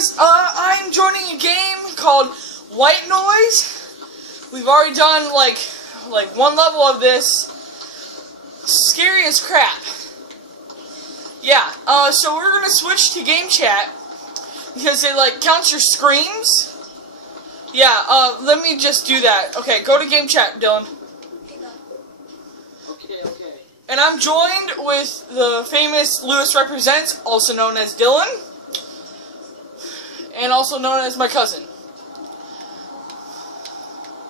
guys, I'm joining a game called White Noise. We've already done like one level of this. Scary as crap. Yeah, so we're gonna switch to game chat because it like counts your screams. Yeah, let me just do that. Okay, go to game chat, Dylan. Okay. And I'm joined with the famous Lewis Represents, also known as Dylan, and also known as my cousin.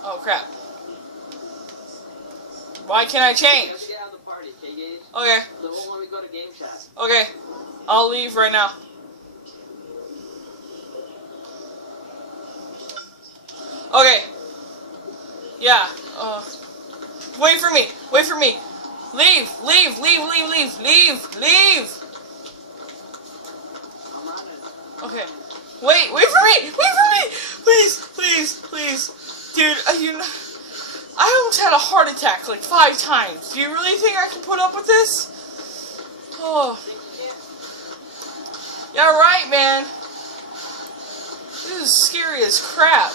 Oh crap. Why can't I change? Let's get out of the party, okay, guys? Okay. So we'll want to go to game chat. Okay. I'll leave right now. Okay. Yeah. Wait for me. Wait for me. Leave. Leave. Leave. Leave. Leave. Leave. Leave. I'm running. Okay. Wait. Wait for me. Wait for me. Please. Please. Please. Dude, I almost had a heart attack like 5 times. Do you really think I can put up with this? Oh. Yeah, right, man. This is scary as crap.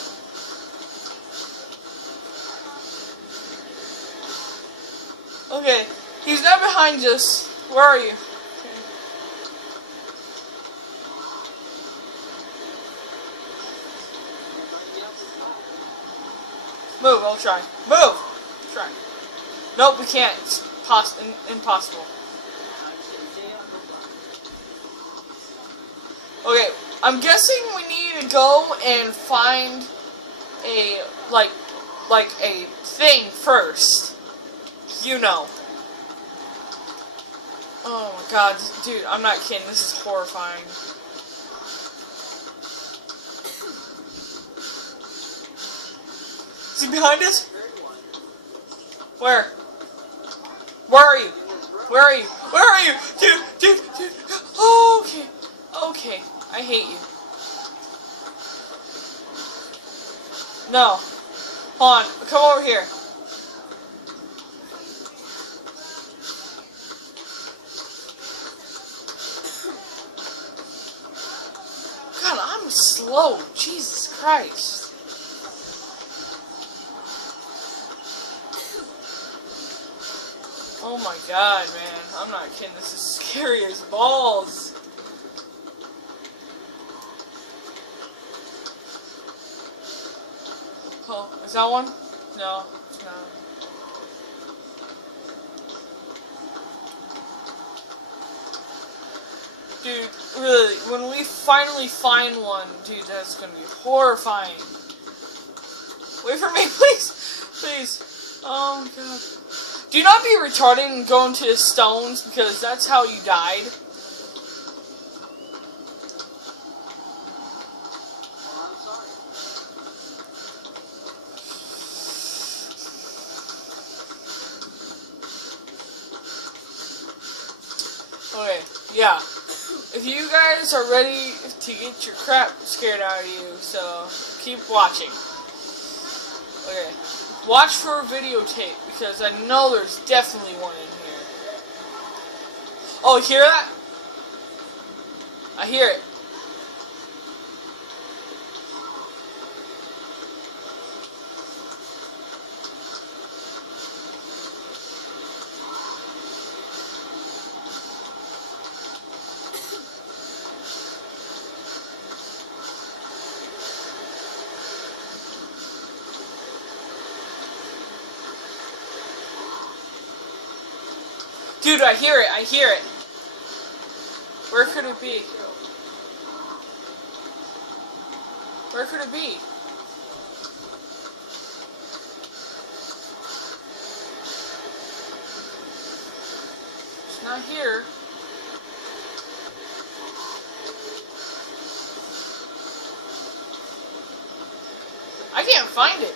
Okay, he's not behind us. Where are you? Okay. Move, I'll try. Move! Try. Nope, we can't. It's impossible. Okay, I'm guessing we need to go and find a, like a thing first. You know. Oh my god, dude, I'm not kidding. This is horrifying. Is he behind us? Where? Where are you? Where are you? Where are you? Dude. Oh, okay. Okay. I hate you. No. Hold on. Come over here. God, I'm slow. Jesus Christ. Oh my god, man. I'm not kidding. This is scary as balls. Oh, is that one? No, it's not. Dude, really, when we finally find one, dude, that's gonna be horrifying. Wait for me, please! Please. Oh, God. Do not be retarded and go into the stones, because that's how you died. Okay, yeah. If you guys are ready to get your crap scared out of you, so keep watching. Okay. Watch for a videotape, because I know there's definitely one in here. Oh, hear that? I hear it. Dude, I hear it. I hear it. Where could it be? Where could it be? It's not here. I can't find it.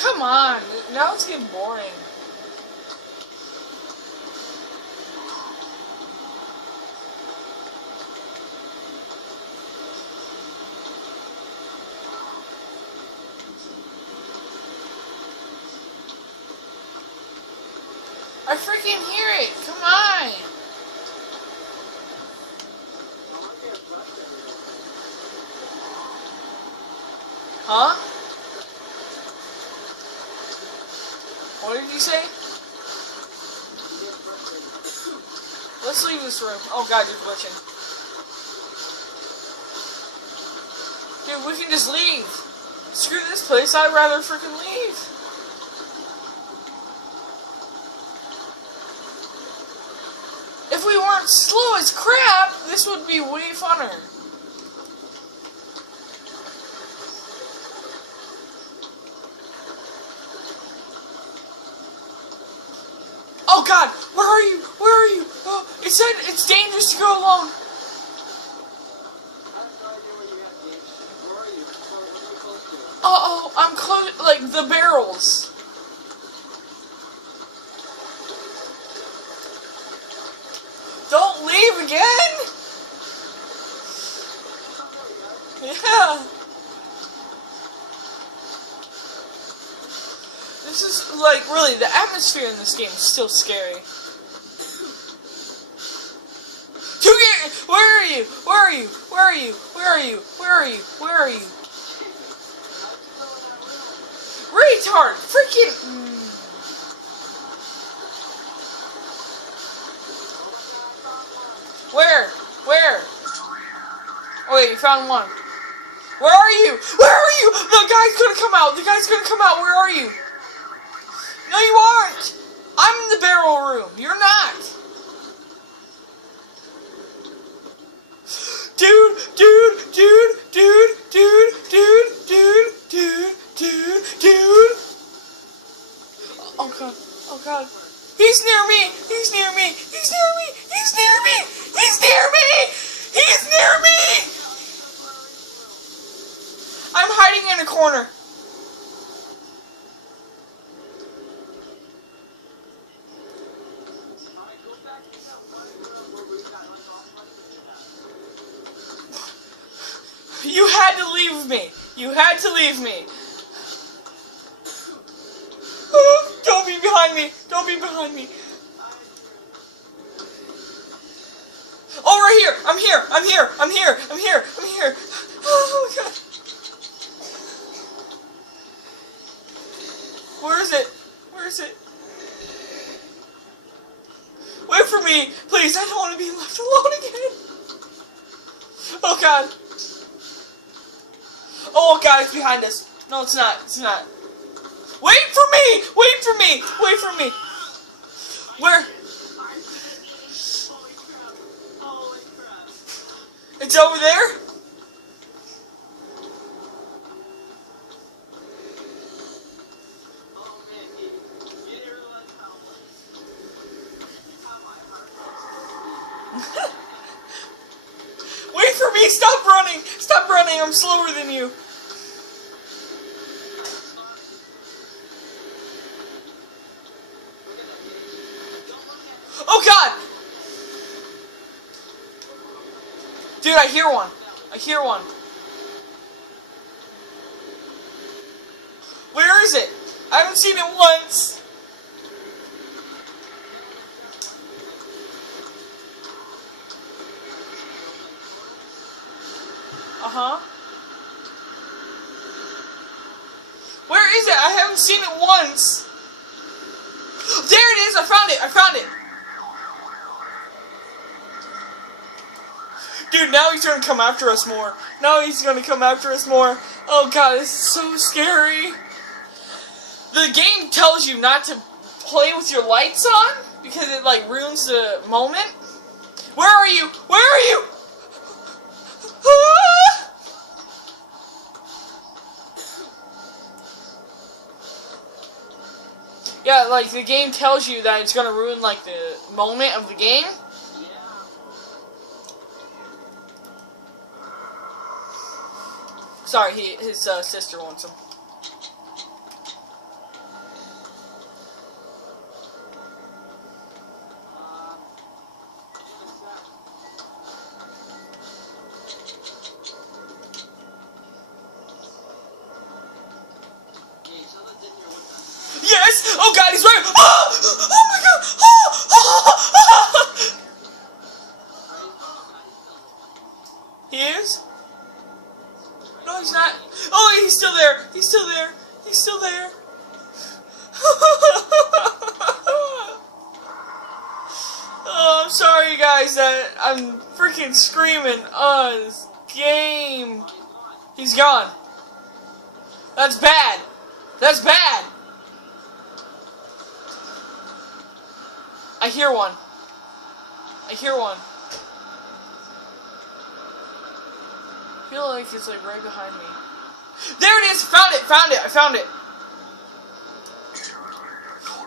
Come on, now it's getting boring. I freaking hear it. Come on. Huh? What did you say? Let's leave this room. Oh god, you're glitching. Dude, we can just leave. Screw this place. I'd rather freaking leave. If we weren't slow as crap, this would be way funner. Oh god, where are you? Where are you? Oh, it said it's dangerous to go alone. Uh-oh, I'm close, like the barrels. Don't leave again? Yeah. This is, like, really, the atmosphere in this game is still scary. Where are you? Where are you? Where are you? Where are you? Where are you? Where are you? Retard! Freaking... Where? Where? Oh wait, you found one. Where are you? Where are you? The guy's gonna come out. The guy's gonna come out. Where are you? No, you aren't. I'm in the barrel room. You're not. Dude, dude, dude, dude, dude, dude, dude, dude, dude, dude. Oh god. Oh god. He's near me. He's near me. He's near me. He's near me. He's near me. He's near me. I'm hiding in a corner. You had to leave me. You had to leave me. Don't be behind me. Don't be behind me. Oh, right here. I'm here. I'm here. I'm here. I'm here. I'm here. Oh, God. Where is it? Where is it? Wait for me. Please, I don't want to be left alone again. Oh, God. Oh, God, it's behind us. No, it's not. It's not. Wait for me! Wait for me! Wait for me! Where? It's over there? Wait for me! Stop running! Stop running! I'm slower than you. Oh god! Dude, I hear one. I hear one. Where is it? I haven't seen it once. Uh-huh. Where is it? I haven't seen it once. There it is! I found it! I found it! Dude, now he's gonna come after us more. Now he's gonna come after us more. Oh god, this is so scary. The game tells you not to play with your lights on because it like ruins the moment. Where are you? Where are you? Ah! Yeah, like the game tells you that it's gonna ruin like the moment of the game. Sorry, his sister wants him. Yes! Oh god, he's right! Oh! Oh my god! He is? No, he's not. Oh, he's still there. He's still there. He's still there. Oh, I'm sorry, guys, that I'm freaking screaming. Oh, this game. He's gone. That's bad. That's bad. I hear one. I hear one. I feel like it's like right behind me. There it is! Found it! Found it! I found it!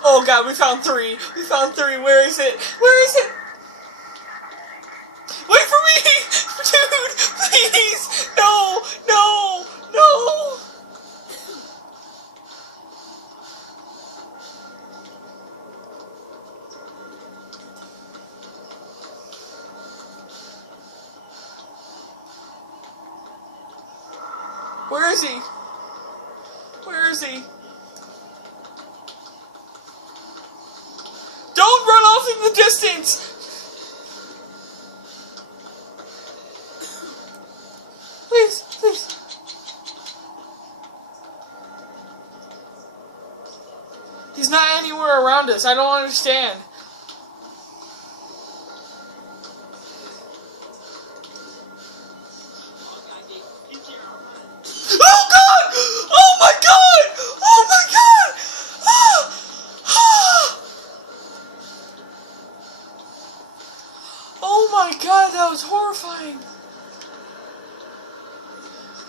Oh god, we found 3. We found 3. Where is it? Where is it? Wait for me! Dude! Please! No! No! No! Where is he? Where is he? Don't run off in the distance! Please, please. He's not anywhere around us. I don't understand. Oh god! Oh my god! Oh my god! Oh my god, that was horrifying.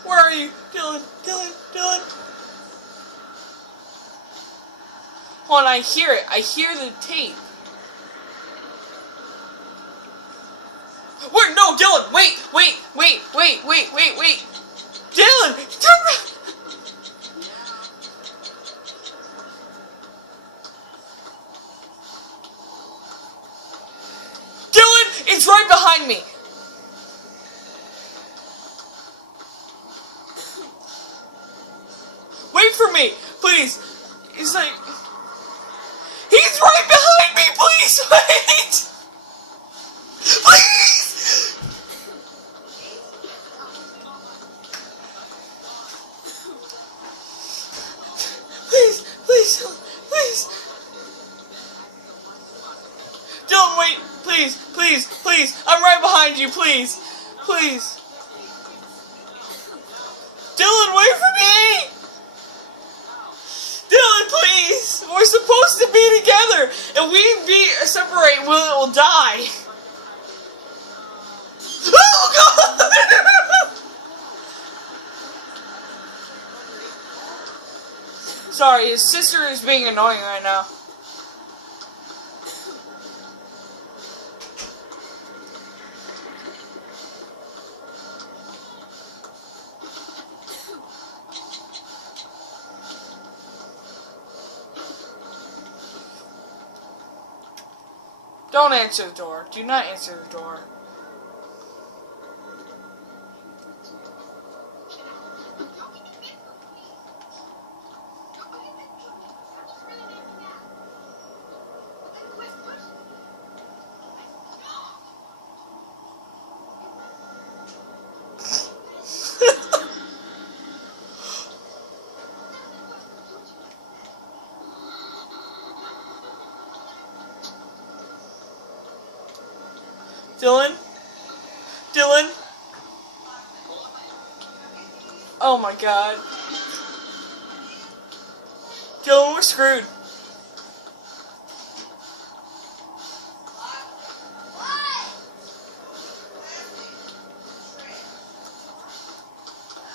Where are you? Dylan, Dylan, Dylan. Hold on, I hear it. I hear the tape. Wait, no, Dylan, wait. Dylan, turn around. Dylan, it's right behind me. Wait for me, please. He's like... He's right behind me, please, wait! Please! Please. Dylan, wait, please. I'm right behind you, please. Dylan, wait for me! Dylan, please! We're supposed to be together! If we separate, we'll die! Oh, God! Sorry, his sister is being annoying right now. Don't answer the door. Do not answer the door. Dylan? Oh my god. Dylan, we're screwed.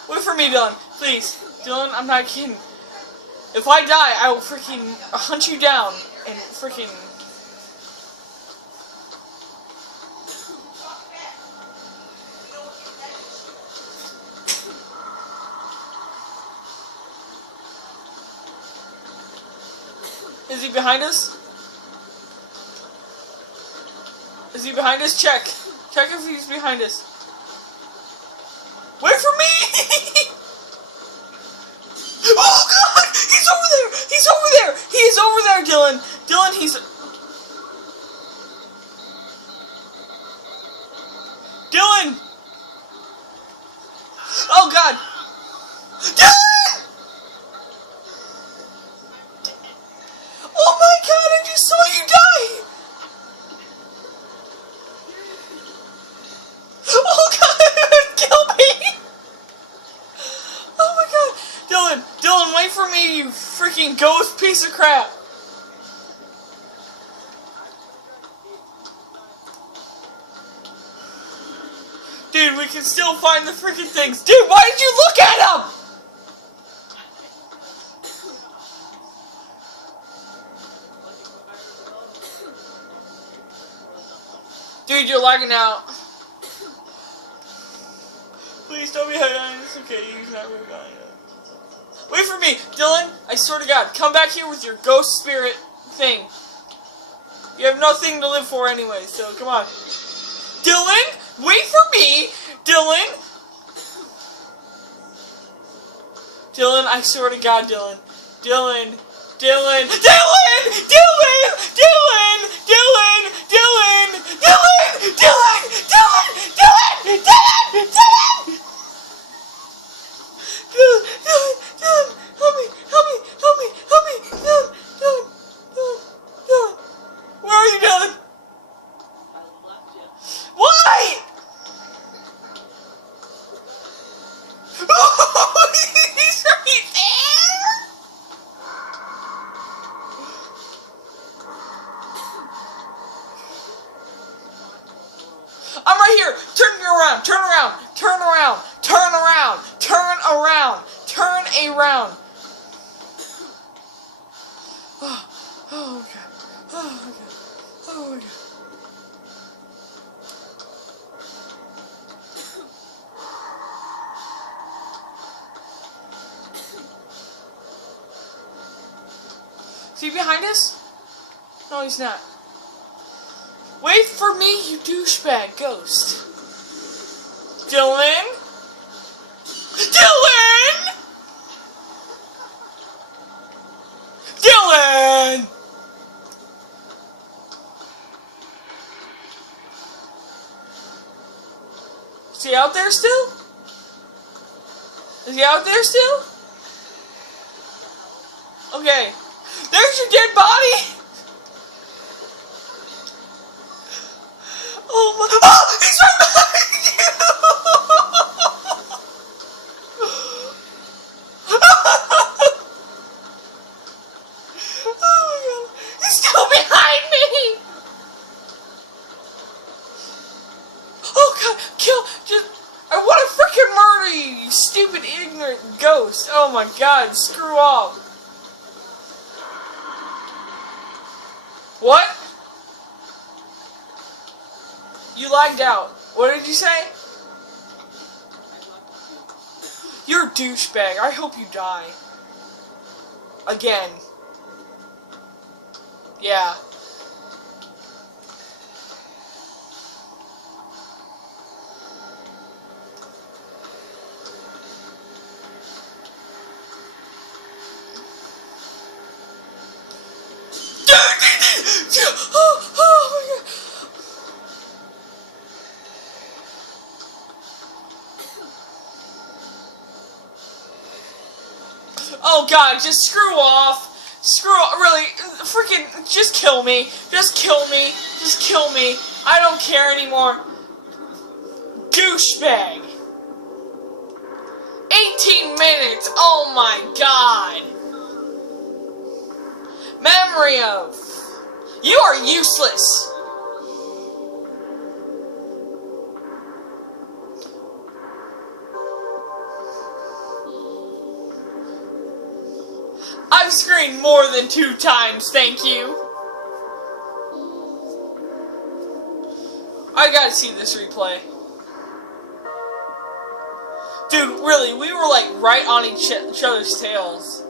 Wait for me, Dylan. Please. Dylan, I'm not kidding. If I die, I will freaking hunt you down and freaking... Is he behind us? Is he behind us? Check. Check if he's behind us. Wait for me! Oh god! He's over there! He's over there! He is over there, Dylan! Dylan, he's... Dylan! freaking ghost piece of crap. Dude, we can still find the freaking things. Dude, why did you look at them? Dude, you're lagging out. Please don't be hiding. It's okay. He's not really dying. Wait for me, Dylan. I swear to God, come back here with your ghost spirit thing. You have nothing to live for anyway, so come on. Dylan, wait for me, Dylan. Dylan, I swear to God, Dylan. Dylan. Dylan! Dylan! Dylan! Dylan! Dylan! Dylan! Dylan! Dylan! Dylan! Dylan! Dylan! Dylan! Dylan! Dylan! Dylan! Help me! Help me! Help me! Help me! Dylan! Dylan! Dylan! Dylan! Where are you, Dylan? I left you. Why? Oh, he's right there! I'm right here! Turn around! Turn around! Turn around! Turn around! Turn around! Turn around! Oh, oh God. Oh God. Oh God. Is he behind us? No, he's not. Wait for me, you douchebag ghost. Dylan? Dylan! Dylan! Is he out there still? Is he out there still? Okay. There's your dead body! Oh my... Oh! He's right behind you! Oh my God. He's still behind me! Oh God, kill... Just... I want to freaking murder you, you stupid, ignorant ghost. Oh my God, screw off. What? You lagged out. What did you say? You're a douchebag. I hope you die. Again. Yeah. Oh my God. Oh God, just screw off. Screw off, really, freaking, just kill me. Just kill me. Just kill me. I don't care anymore. Douchebag. 18 minutes, oh my God. Memory of. You are useless. I've screened more than 2 times, thank you. I gotta see this replay. Dude, really, we were like right on each other's tails.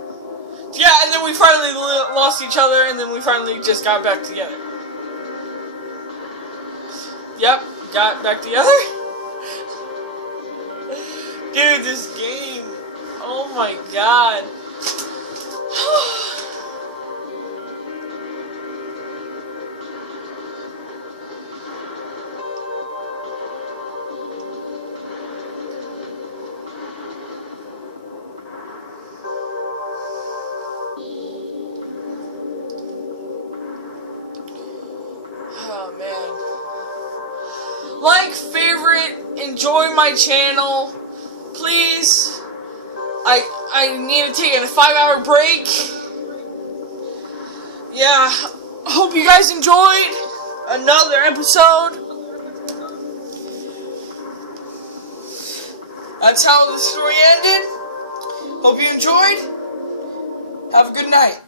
Yeah, and then we finally lost each other, and then we finally just got back together. Yep, got back together. Dude, this game. Oh my God. Oh man. Like, favorite, enjoy my channel. Please. I need to take a 5-hour break. yeah, hope you guys enjoyed another episode. That's how the story ended. Hope you enjoyed. Have a good night.